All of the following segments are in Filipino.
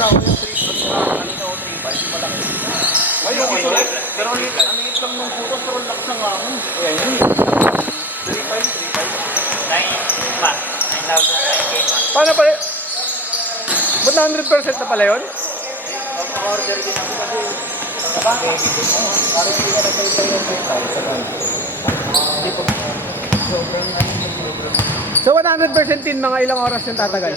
daw yung 3, kanina o 3.5, malaki. Ayun, pero ang liit lang ng puto, pero lakas ng ahon. Ayan yun. 3.5, 3.5. 9 pa. 9,000. Paano pala? Ba't 100% na pala yun? Order din ako kasi. Parang hindi ka nagkita yung 5,000. Hindi po. So 100% din, mga ilang oras yung tatagal?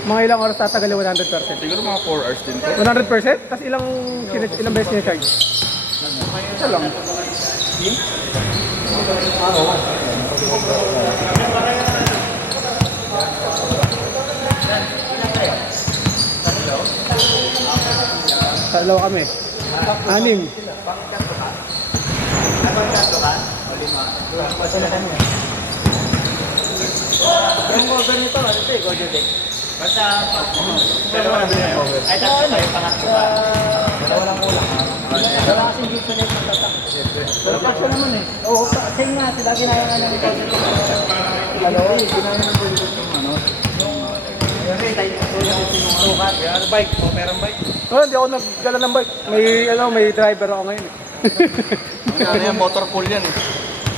Mga ilang oras tatagal yung 100%? Siguro mga 4 hours din po. 100%? Tapos ilang beses niya charge? Ito lang. Dalawa kami. 6. Yung cover nito, ano ito eh, Gojo Deck. Basta, dalawa na din yung cover. Ay, tatlo tayo, pangatlo ba? Dalawa lang ulang. Wala kasing dito na yung tatak. Pero kasya naman eh. Oo, same nga, sila ginaya nga ng ito. Ginaya ng Gojo Deck yung ano. Kasi tayo yung sukat. Ano bike? O, merong bike? Oh, hindi ako nagdala ng bike. May driver ako ngayon eh. Ano yan, motor pool yan eh.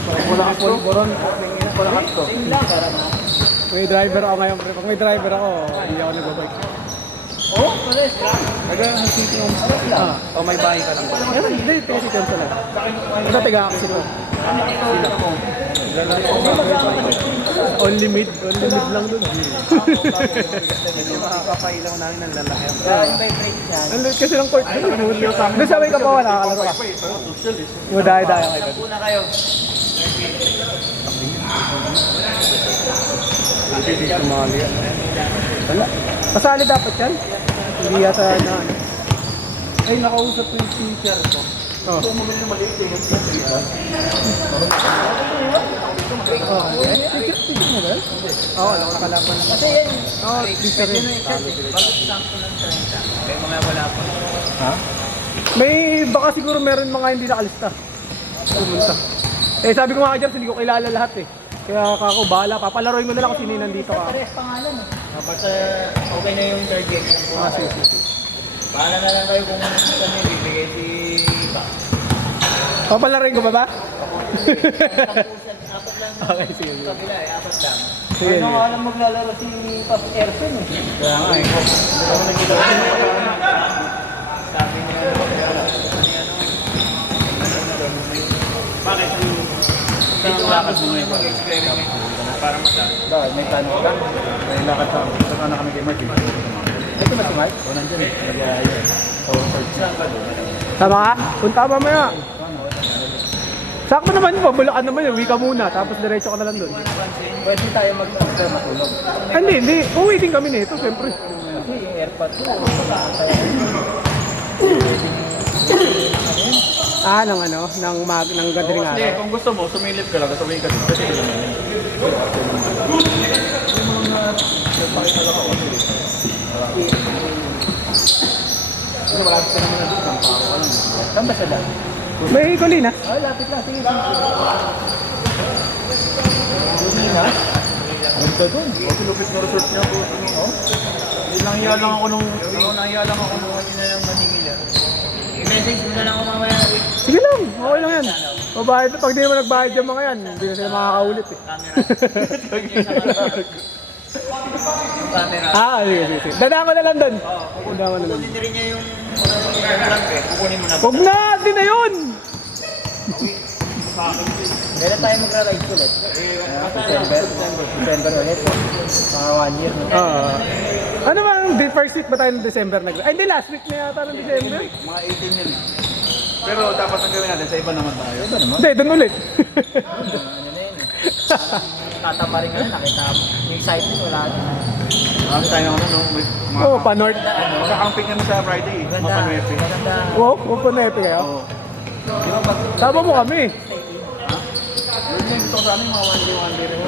Wala ka pulburon. Wala ka to. May driver ako ngayon. Pag may driver ako, hindi ako nag-bike. Oo, pala scrap. Nagano city home scrap lang. O may bahay ka lang ba? Meron, hindi. Tiga si Tensa lang. Ito tiga ako sila. Only mid lang dun. Hindi makakapailaw namin ng lalaki. Yung vibrate siya. Nandun kasi ng court dun. Doon sa may kapawa, nakakalaro ka. Madahay-dahay ako. Una kayo. Wala. Pasali dapat yan. Hindi yata na ano. Ay, nakausap ko yung teacher ko. Oh. Kung mo ganyan maliit, tingin siya sa iba. Oh, ticket mo ba? Oo, alam ko nakalaban naman. Kasi yan, Oo, teacher rin. bakit sample ng 30? May mga wala pa. Ha? May baka siguro meron mga hindi nakalista. Pumunta. Eh sabi ko nga kay Jars, hindi ko kilala lahat eh. Kaya ako bahala, papalaroin mo na lang kung sino yung nandito ka. Pares pangalan eh. Basta okay na yung third game. Sige. Bahala na lang kayo kung kami bibigay si Ba. Papalaroin ko ba ba? Apat lang. Okay, sige. Kabila eh, apat lang. Sige, Ano sige. alam maglalaro si Pop Erson eh. Kaya nga eh. Sabi niya, bakit dito lakad mo ngayon mag-experiment para matalo? Dahil may plano ka lang. May lakad sa saka na kami kay Mark. Ito ba si Mark? O nandiyan eh. Nag-aayos. So, search lang ka doon. Tama ka? Punta mamaya. Sakto naman po, Bulacan naman yun. Uwi ka muna, tapos diretso ka na lang doon. Pwede tayo mag-transfer matulog. Hindi. Uwi din kami nito, siyempre. Kasi yung airpod ko, Ng ano, ng gathering Hindi, araw. kung gusto mo, sumilip ka lang. Sabihin ka kasi sila na yun. kasi malapit ka naman na doon. Ang paro ka lang. Saan ba sila? May Colina. Ay, lapit lang. Sige, sige. Kulina? Ano ba doon? Kasi lupit na resort niya po. Nahiya lang ako nung kanina ng Manila. I-message mo na lang ako mamaya. Sige lang, okay lang yan. Mabayad na, pag di naman nagbayad yung mga yan, hindi na sila makakaulit eh. Yung camera. Sige. Dadaan ko na lang doon. Dadaan ko na lang. Kukunin rin niya yung vlog eh. Kukunin mo na. Huwag na! Di na yun! Kailan tayo magra-ride ulit? December ulit. Mga 1 year. No? Ano ba, first week ba tayo ng December nag... Ay, hindi, last week na yata ng December. Mga 18 yun. Pero dapat ang gawin natin, sa iba naman tayo. Ito naman. Hindi, doon ulit. Ano na yun eh. Tatama rin nga, nakita mo. Yung excitement, wala na. Marami tayo ng ano, may mga... Oo, pa-north. Sa camping kami sa Friday eh. Mga panuepe. Maganda. Wow, huwag po na kayo. Oo. Sama mo kami. Yun yung gusto ko sa amin, mga one day rin.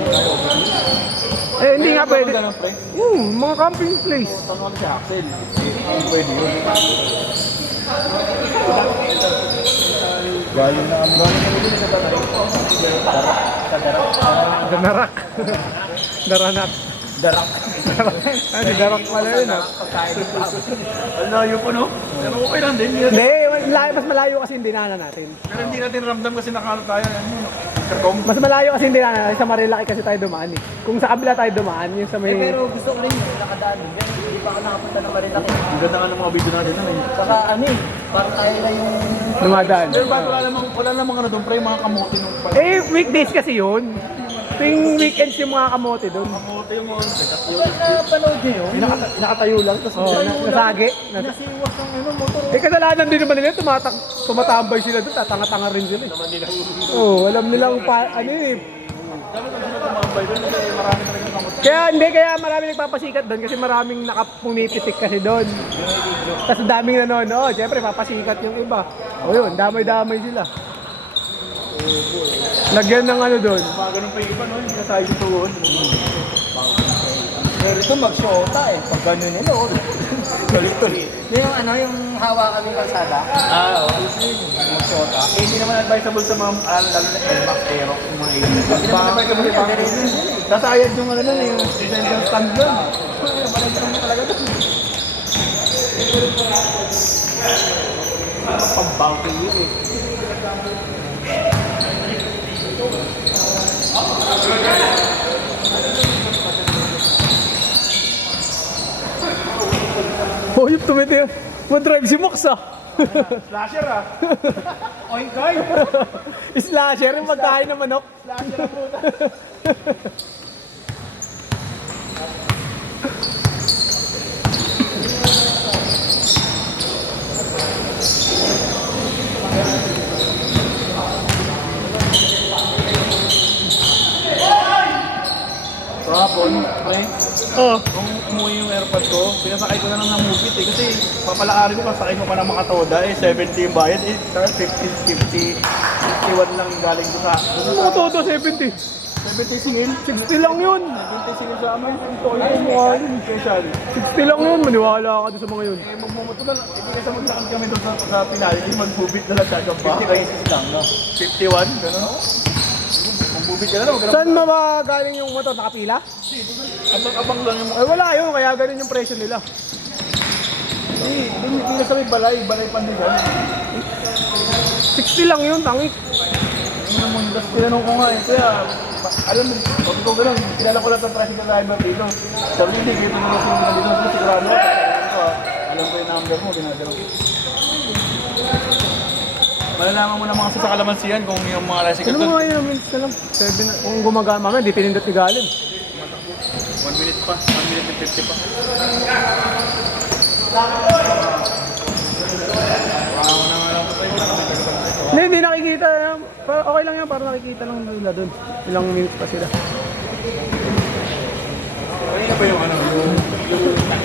Eh, hindi nga pwede. Ganun, pre. Mga camping place. Tanong ko si Axel. Pwede yun. Gayo na kami. Danarak. Daranak. Darak. Ano, darak pala yun, ah. Pagkain ng pabo. Ang layo po, no? Pero okay lang din. Hindi, mas malayo kasi yung dinanan natin. Pero hindi natin ramdam kasi nakano tayo. Karkom. Mas malayo kasi yung dinanan natin. Sa Marilaki kasi tayo dumaan eh. Kung sa kabila tayo dumaan, yung sa may... Pero gusto ko rin yung nakadaan. Hindi pa ako nakapunta ng Marilaki. Ang ganda nga ng mga video natin. Saka ano eh, parang tayo na yung... Dumadaan. Pero ba't wala namang ano doon, pre, mga kamote nung pala. Eh, weekdays kasi yun. Tuwing weekends yung mga kamote doon. Kamote yung mga Napanood niyo yun? nakatayo lang. Tapos Nasagi. Nasiwas ng ano, motor. Eh, kasalanan din naman nila, tumatambay sila doon, tatanga-tanga rin sila. Oo, alam nilang ano eh. tumambay doon kasi marami talagang kamote. Kaya marami nagpapasikat doon kasi maraming nakapumipitik kasi doon. Tapos daming nanonood, syempre papasikat yung iba. O yun, damay-damay sila. Lagyan ng ano doon. Mga ganun pa yung iba, no? Hindi na tayo dito doon. Pero ito mag-shota eh, pag gano'n nila. Tuloy-tuloy. Yung ano, yung hawakan ng kalsada. Oo. Mag-shota. Eh, hindi naman advisable sa mga, lalo na Max Aero, yung mga alien. Hindi naman advisable yung mga sasayad yung ano nun, yung essential stand doon. Malagyan mo talaga doon. Pag-bounty yun eh. Oh, yung tumiti. Mag-drive si Mox ah. Slasher ah. Oink oink. Slasher, yung magkain ng manok. Slasher ang puta. Kahapon, pre, Oh. kung umuwi yung airpod ko, pinasakay ko na lang ng movie eh. Kasi papalakarin ko, pasakay ko pa ng Makatoda eh, 70 yung bayad eh, 50, 51 lang yung galing ko sa... Ano todo 70? 70 singil, 60 lang yun. 70 singil sa amin, ito yung mukha yun, special. 60 lang yun. Maniwala ka doon sa mga yun. Eh, magmumoto na lang, hindi kasi maglakad kami doon sa Pinay, eh, mag-movie na lang siya, ba? 50 pesos lang, no? 51, gano'n. Mag-movie ka na lang, gano'n. Saan galing yung motor? Nakapila? Abang lang yung... Ay wala yun, kaya ganun yung presyo nila. Hindi na sa may balay pandigan. 60 lang yun, tangik. Ano naman, tapos tinanong ko nga eh, kaya, alam mo, pag ko gano'n, kilala ko lang sa tricycle driver dito. Sabi hindi, dito na lang dito, dito, sigurado ako. Alam ko yung number mo, ginagano. Malalaman mo naman kasi sa kalamansiyan kung yung mga tricycle Ano doon. mga yun, minutes na lang. 7 na. Kung gumagana, mamaya, di pinindot ni Galim. 1 minute pa, 1 minute and 50 pa. Hindi nakikita. Okay lang yan, para nakikita lang nila doon. Ilang minutes pa sila. Kanina pa yung ano, yung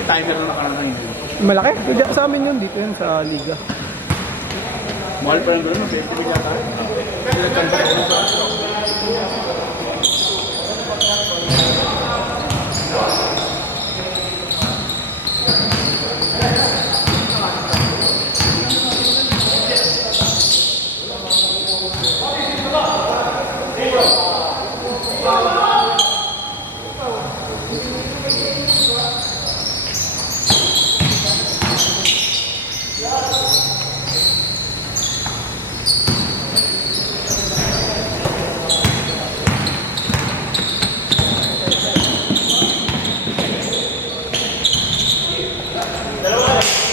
timer na nakaraan. Malaki? Kaya sa amin yun, dito yun sa Liga. Mahal pa rin doon, 50 mil yata.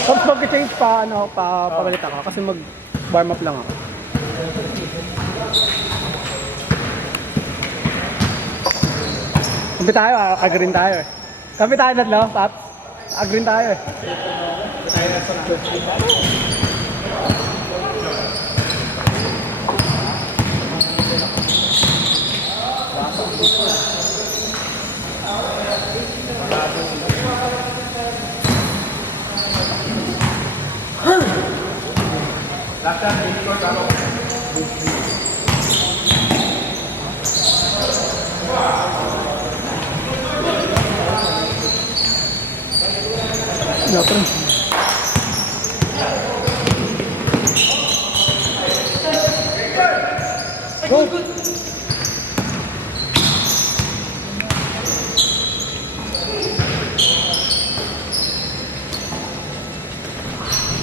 Tapos mag-change papalit ako kasi mag-warm up lang ako. Kapi tayo, agree tayo eh. Kapi tayo tatlo, Paps. Agree tayo eh. Dapat. Go!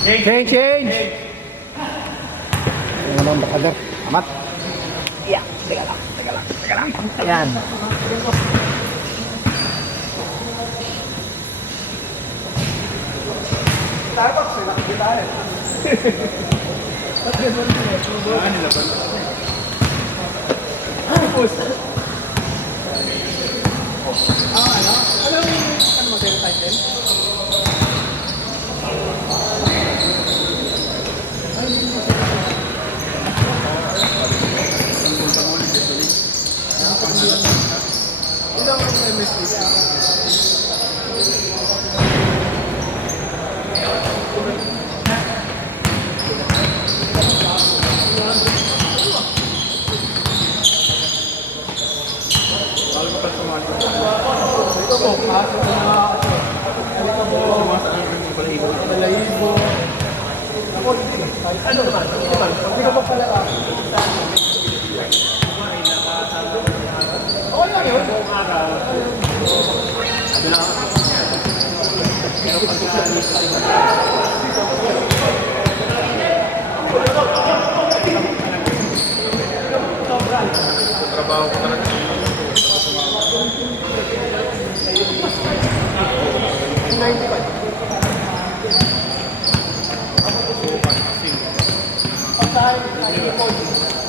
Change! Ano naman bakadar? Amat. Yeah, teka lang. Ayan. Starbucks, nakikita rin. Ano mag-verify din? Ilang MSD? Ito po, kaso na balahibo. Ako, ano naman? Hindi ka pa pala ka. Okay lang yun. Trabaho ko talaga.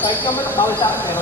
Kahit ka man, bawal sa akin.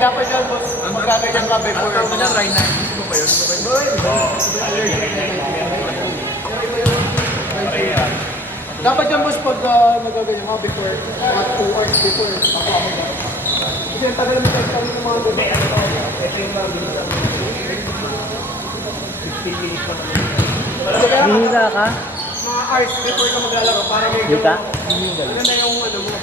Dapat yan, boss. Magkakaganyan ka before. Ano na, right na? Gusto ko yun? Dapat yan, boss, pag nagaganyan ka before, mga 2 hours before, ako ba? Kasi ang tagal mo tayo kami ng mga gabi. Ito yung mga gabi. 15 minutes pa. Hihila ka? Mga hours before ka maglalaro para may Hita? Maganda yung ano mo.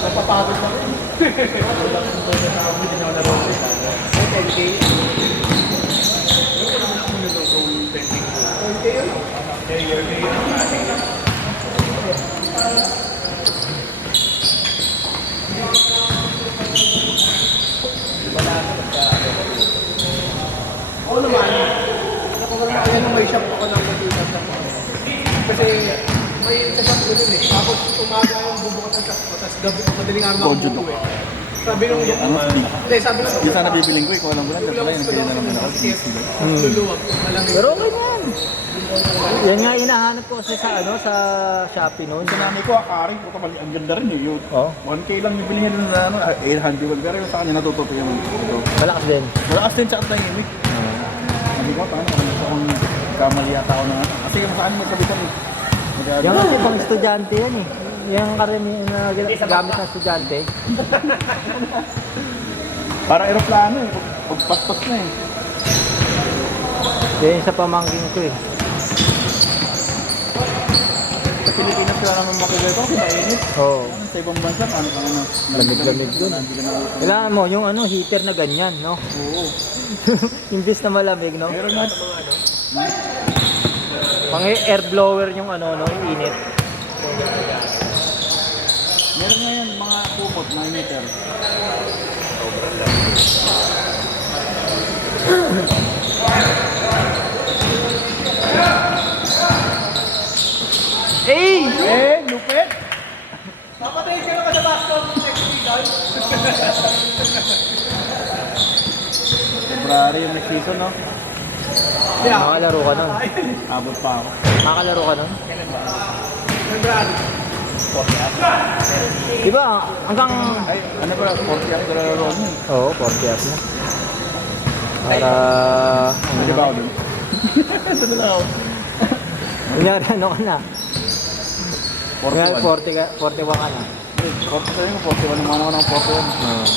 Napapagod na rin. Oo naman. Kaya nung may shop ako ng computer shop ako. Kasi may shop ko dun eh. Tapos umaga yung bubukas ng shop ko. Tapos gabi ko madaling araw ako bubuwi. Sabi nung hindi, sabi nung Yung sana bibiling ko, ikaw lang ko lang. Dahil pala yung nagbili na naman ako. luluwag ko. Malamig. Pero okay na yan. Yan nga hinahanap ko kasi sa ano sa Shopee noon. Sa nanay ko, akari ko kapag ang ganda rin eh. Yung Oh, 1K lang bibili niya dun na ano, 800. Pero yung sa kanya natututo yung ito. malakas din. Malakas din sa at tahimik. Sabi ko, paano kung gusto kong kamali yata ako na ano. Kasi yung sa kanya magsabi ko eh. Yan kasi pang estudyante yan eh. Yung karamihan na gamit ng estudyante. Para aeroplano eh. Pagpaspas na eh. Yan sa pamangking ko eh. Sa Pilipinas wala naman makikita ko, mainit. Oo. Sa ibang bansa, paano ka ano? Lamig-lamig dun. Kailangan mo yung ano heater na ganyan, no? Oo. Imbis na malamig, no? Meron na. Pang air blower yung ano, no? Yung init. Meron nga yan, mga kumot, mga meter. Eh! Lupit! Napatayin ka na ka sa basket next week, guys. February yung next season, no? Makakalaro ka nun. Abot pa ako. Makakalaro ka nun? February. Di ba, hanggang... Ay, ano ba, 40 ang nalaro niya. Oo, 40 up na. Para... Ano ba ako dun? Ito na lang ako. Kunyari, ano ka na? Kunyari, 41. 41 ka na. 40 tayo, 41 naman ako ng 41. Oo.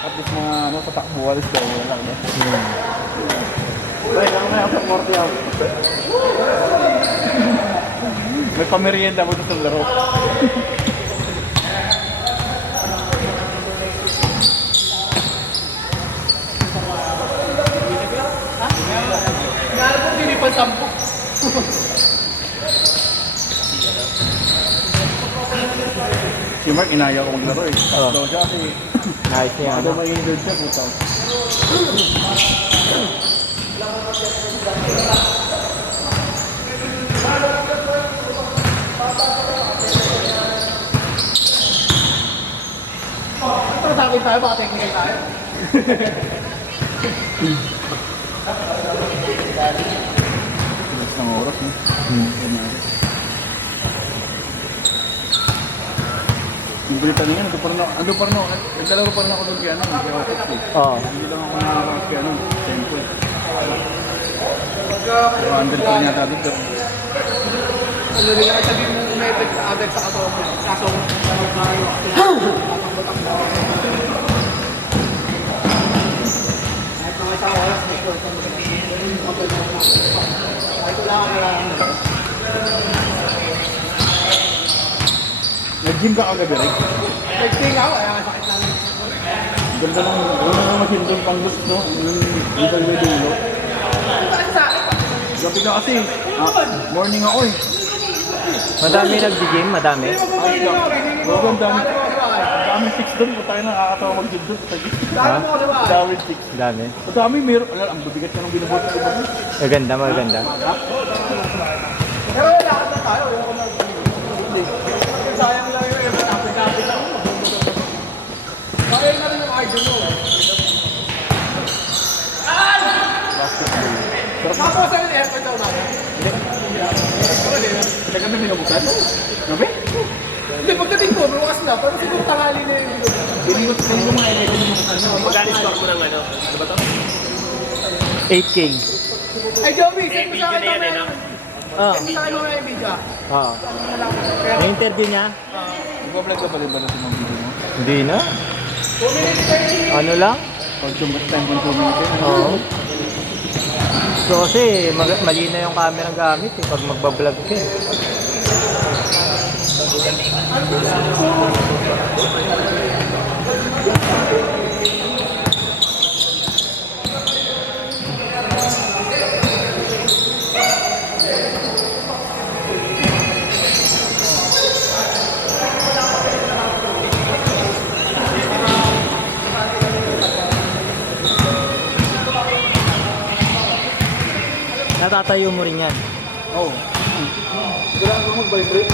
At least mga ano, patakbo, alis daw. Wala lang. Hmm. Ay, lang na ako sa 40 ako. May pamerienda mo sa laro. Nahanap ko pinipan 10. Si Mark, inaya ko maglaro eh. Oo. Daw siya kasi, Nice niya, daw ano? may injured siya, puta. Ito sa akin tayo, baka technical tayo. Bilis ng oras eh. Yung balita niya, ando pa rin ako, naglalaro pa rin ako doon kaya ano, kaya ako eh. Oo. Hindi lang ako nakakakas kaya ano, tempo eh. Pero under pa rin yata doon. Ano rin nga sabihin mo may effect sa agad sa katawan mo. Kaso, tatakbo-takbo. Kahit mga isang oras, may short ang kahit wala ka na. Nag-gym ka kagabi, right? Nag-sting ako, kaya sakit lang. Ganda ng machine doon pang boost, no? Yung dalawa dulo. Sakit sa akin. Gabi ka kasi, morning ako eh. Madami nag-gym, madami. Bago ang daming chicks doon, po tayo nakakatawa mag-gym doon. Dami mo, di ba? Ang daming chicks. Dami. Ang dami, meron. Ang bibigat ka ng binubuhat sa iba. Maganda, maganda. Pero lakad na tayo. Ayoko na. Sayang lang yung effort. Kapit-kapit lang. Kaya na rin yung idol mo. Tapos ano yung effort daw natin? Kaya kami minabutan. Nabi? Hindi, pagdating ko, bukas na. Pero siguro tanghali na yung video. Binibot ko mga election yung ano. Magkano score mo ng ano? Ano ba to? 8K. Ay, Joey, send mo sa akin Video na yan, mamaya. Oo. Send mo sa akin mamaya yung video. Oo. Kaya, May interview niya? Nagbablog ka ba rin ba natin mga video mo? Hindi na. 2 minutes 30. Ano lang? Consume time consuming ito. Oo. So kasi mali na yung camera gamit eh, pag magbablog ka eh. Natatayo mo rin yan. Oo. Kailangan ko mag-vibrate.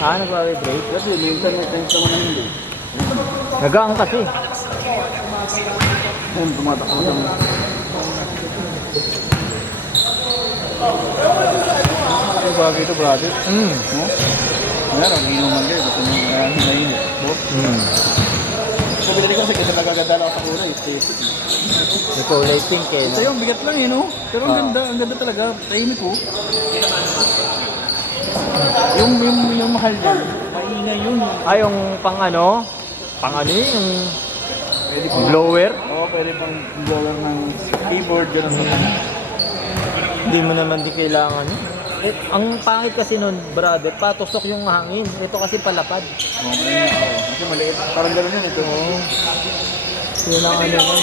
Ah, nagwa-vibrate? Kasi minsan may times naman na hindi. Nagaan kasi. Ayun, tumatakbo kami. Malaking bagay ito, brother. No? Ayan, ang inuman kayo. Ba't yung hinainit? So, binili ko kasi kasi nagagandala ako sa kulay. Staple. May kulay pink eh. Ito yung bigat lang no? Pero ang ganda talaga. Tahimik ko. Yung mahal niya, maingay yun. Ah, yung pang ano? Pang ano yun? Yung Pwede pang blower? Oo, pwede pang blower ng keyboard, gano'n. Hindi mo naman din kailangan yun. Eh, ang pangit kasi nun, brother, patusok yung hangin. Ito kasi palapad. Oo, kasi maliit. Parang gano'n yun ito. Oo. Yun ang ano nun.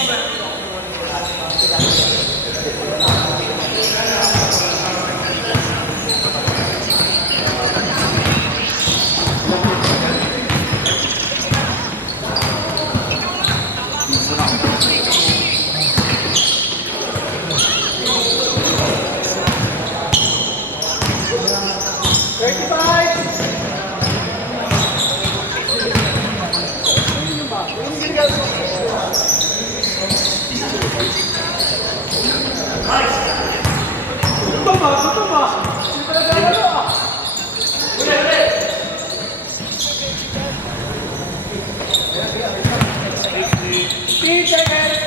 15 seconds.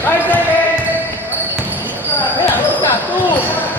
Five seconds. Hey, out na. 2.